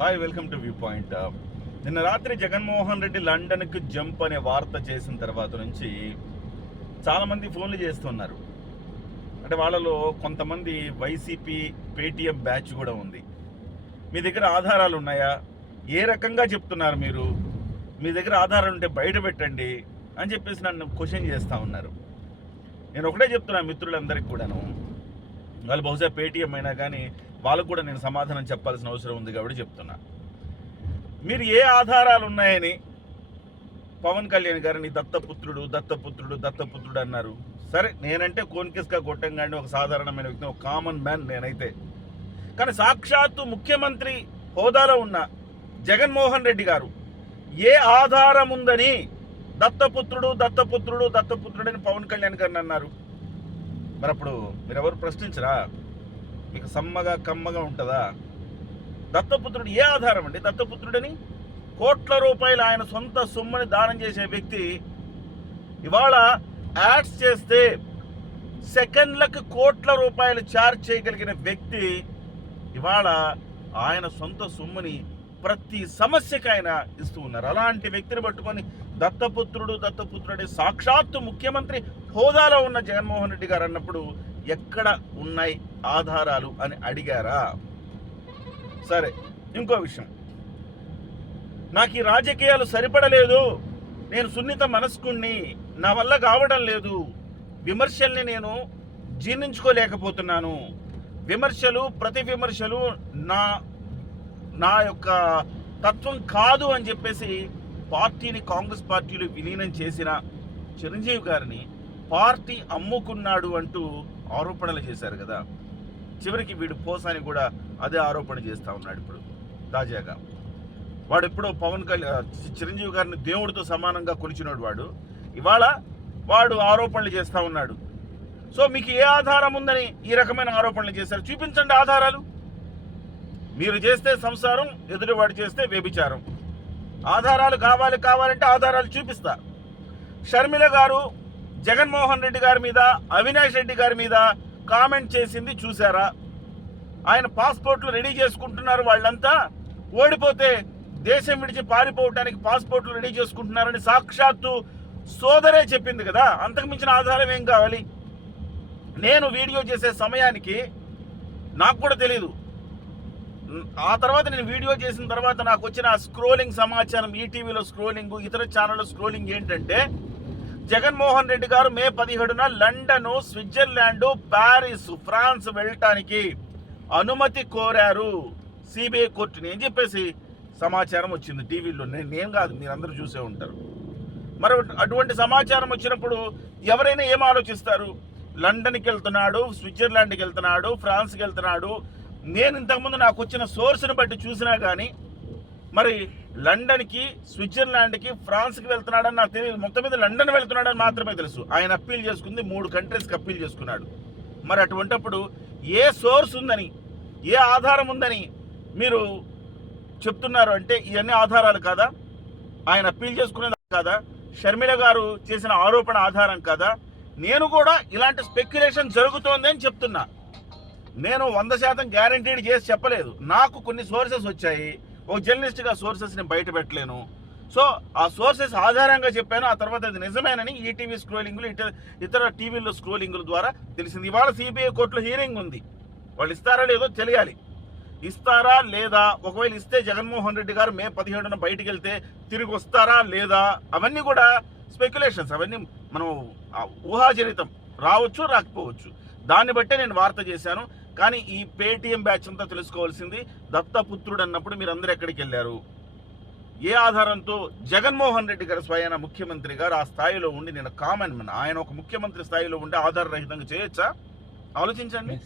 Hi, welcome to view point. నిన్న రాత్రి Jaganmohan Reddy లండన్కి jump అనే వార్త చేసిన తర్వాత నుంచి చాలామంది ఫోన్లు చేస్తున్నారు. అంటే వాళ్ళలో కొంతమంది వైసీపీ పేటీఎం బ్యాచ్ కూడా ఉంది. మీ దగ్గర ఆధారాలు ఉన్నాయా? ఏ రకంగా చెప్తున్నారు మీరు? మీ దగ్గర ఆధారాలు ఉంటే బయట పెట్టండి అని చెప్పేసి నన్ను క్వశ్చన్ చేస్తూ ఉన్నారు. నేను ఒకటే చెప్తున్నా మిత్రులందరికీ కూడాను, వాళ్ళు బహుశా పేటీఎం అయినా కానీ వాళ్ళకు కూడా నేను సమాధానం చెప్పాల్సిన అవసరం ఉంది కాబట్టి చెప్తున్నా. మీరు ఏ ఆధారాలు ఉన్నాయని పవన్ కళ్యాణ్ గారిని దత్తపుత్రుడు అన్నారు. సరే, నేనంటే కోన్కిస్కా గొట్టంగాండి, ఒక సాధారణమైన వ్యక్తి, ఒక కామన్ మ్యాన్ నేనైతే. కానీ సాక్షాత్తు ముఖ్యమంత్రి హోదాలో ఉన్న జగన్మోహన్ రెడ్డి గారు ఏ ఆధారం ఉందని దత్తపుత్రుడు అని పవన్ కళ్యాణ్ గారిని అన్నారు? మరి అప్పుడు మీరెవరు ప్రశ్నించరా? మీకు సమ్మగా కమ్మగా ఉంటుందా? దత్తపుత్రుడు ఏ ఆధారం అండి? దత్తపుత్రుడని కోట్ల రూపాయలు ఆయన సొంత సొమ్ముని దానం చేసే వ్యక్తి ఇవాళ యాడ్స్ చేస్తే సెకండ్లకు కోట్ల రూపాయలు ఛార్జ్ చేయగలిగిన వ్యక్తి ఇవాళ ఆయన సొంత సొమ్ముని ప్రతి సమస్యకి ఆయన ఇస్తూ ఉన్నారు. అలాంటి వ్యక్తిని పట్టుకొని దత్తపుత్రుడు సాక్షాత్తు ముఖ్యమంత్రి హోదాలో ఉన్న జగన్మోహన్ రెడ్డి గారు అన్నప్పుడు ఎక్కడ ఉన్నాయి ఆధారాలు అని అడిగారా? సరే, ఇంకో విషయం, నాకు ఈ రాజకీయాలు సరిపడలేదు, నేను సున్నిత మనస్కుణ్ణి, నా వల్ల కావడం లేదు, విమర్శల్ని నేను జీర్ణించుకోలేకపోతున్నాను, విమర్శలు ప్రతి విమర్శలు నా యొక్క తత్వం కాదు అని చెప్పేసి పార్టీని కాంగ్రెస్ పార్టీలో విలీనం చేసిన చిరంజీవి గారిని పార్టీ అమ్ముకున్నాడు అంటూ ఆరోపణలు చేశారు కదా. చివరికి వీడు పోసాని కూడా అదే ఆరోపణ చేస్తూ ఉన్నాడు. ఇప్పుడు తాజాగా వాడు ఎప్పుడో చిరంజీవి గారిని దేవుడితో సమానంగా కొలిచినాడు వాడు, ఇవాళ వాడు ఆరోపణలు చేస్తూ ఉన్నాడు. సో మీకు ఏ ఆధారం ఉందని ఈ రకమైన ఆరోపణలు చేశారు? చూపించండి ఆధారాలు. మీరు చేస్తే సంసారం, ఎదుటివాడు చేస్తే వ్యభిచారం. ఆధారాలు కావాలంటే ఆధారాలు చూపిస్తా. షర్మిల గారు జగన్మోహన్ రెడ్డి గారి మీద, అవినాష్ రెడ్డి గారి మీద కామెంట్ చేసింది చూసారా? ఆయన పాస్పోర్ట్లు రెడీ చేసుకుంటున్నారు, వాళ్ళంతా ఓడిపోతే దేశం విడిచి పారిపోవటానికి పాస్పోర్ట్లు రెడీ చేసుకుంటున్నారని సాక్షాత్తు సోదరే చెప్పింది కదా. అంతకు మించిన ఆధారం ఏం కావాలి? నేను వీడియో చేసే సమయానికి నాకు కూడా తెలీదు. ఆ తర్వాత నేను వీడియో చేసిన తర్వాత నాకు వచ్చిన స్క్రోలింగ్ సమాచారం, ఈటీవీలో స్క్రోలింగ్, ఇతర ఛానల్లో స్క్రోలింగ్ ఏంటంటే, జగన్మోహన్ రెడ్డి గారు మే 17న లండన్, స్విట్జర్లాండ్, ప్యారిస్, ఫ్రాన్స్ వెళ్ళటానికి అనుమతి కోరారు సిబిఐ కోర్టుని అని చెప్పేసి సమాచారం వచ్చింది టీవీలో. నేను కాదు, మీరందరూ చూసే ఉంటారు. మరి అటువంటి సమాచారం వచ్చినప్పుడు ఎవరైనా ఏం ఆలోచిస్తారు? లండన్కి వెళ్తున్నాడు, స్విట్జర్లాండ్కి వెళ్తున్నాడు, ఫ్రాన్స్కి వెళ్తున్నాడు. నేను ఇంతకుముందు నాకు వచ్చిన సోర్స్ని బట్టి చూసినా కానీ మరి లండన్కి, స్విట్జర్లాండ్కి, ఫ్రాన్స్కి వెళ్తున్నాడని నాకు తెలియదు. మొత్తం మీద లండన్ వెళ్తున్నాడని మాత్రమే తెలుసు. ఆయన అప్పీల్ చేసుకుంది 3 కంట్రీస్కి అప్పీల్ చేసుకున్నాడు. మరి అటువంటప్పుడు ఏ సోర్స్ ఉందని, ఏ ఆధారం ఉందని మీరు చెప్తున్నారు అంటే ఇవన్నీ ఆధారాలు కాదా? ఆయన అప్పీల్ చేసుకునేది కాదా? షర్మిల గారు చేసిన ఆరోపణ ఆధారం కాదా? నేను కూడా ఇలాంటి స్పెక్యులేషన్ జరుగుతోంది అని చెప్తున్నా. నేను 100% గ్యారంటీడ్ చేసి చెప్పలేదు. నాకు కొన్ని సోర్సెస్ వచ్చాయి. ఒక జర్నలిస్ట్గా సోర్సెస్ని బయట పెట్టలేను. సో ఆ సోర్సెస్ ఆధారంగా చెప్పాను. ఆ తర్వాత అది నిజమేనని ఈటీవీ స్క్రోలింగ్లు, ఇతర టీవీల్లో స్క్రోలింగ్ల ద్వారా తెలిసింది. ఇవాళ సిబిఐ కోర్టులో హీరింగ్ ఉంది. వాళ్ళు ఇస్తారా లేదో తెలియాలి. ఇస్తారా లేదా? ఒకవేళ ఇస్తే జగన్మోహన్ రెడ్డి గారు మే 17న బయటికి వెళ్తే తిరిగి వస్తారా లేదా? అవన్నీ కూడా స్పెక్యులేషన్స్, అవన్నీ మనం ఊహాజనితం, రావచ్చు రాకపోవచ్చు. దాన్ని బట్టే నేను వార్త చేశాను. కానీ ఈ పేటీఎం బ్యాచ్ అంతా తెలుసుకోవాల్సింది, దత్తపుత్రుడు అన్నప్పుడు మీరందరూ ఎక్కడికి వెళ్ళారు? ఏ ఆధారంతో? జగన్మోహన్ రెడ్డి గారు స్వయాన ముఖ్యమంత్రి గారు ఆ స్థాయిలో ఉండి, నేను కామన్ మ్యాన్, ఆయన ఒక ముఖ్యమంత్రి స్థాయిలో ఉండి ఆధారరహితంగా చేయొచ్చా? ఆలోచించండి.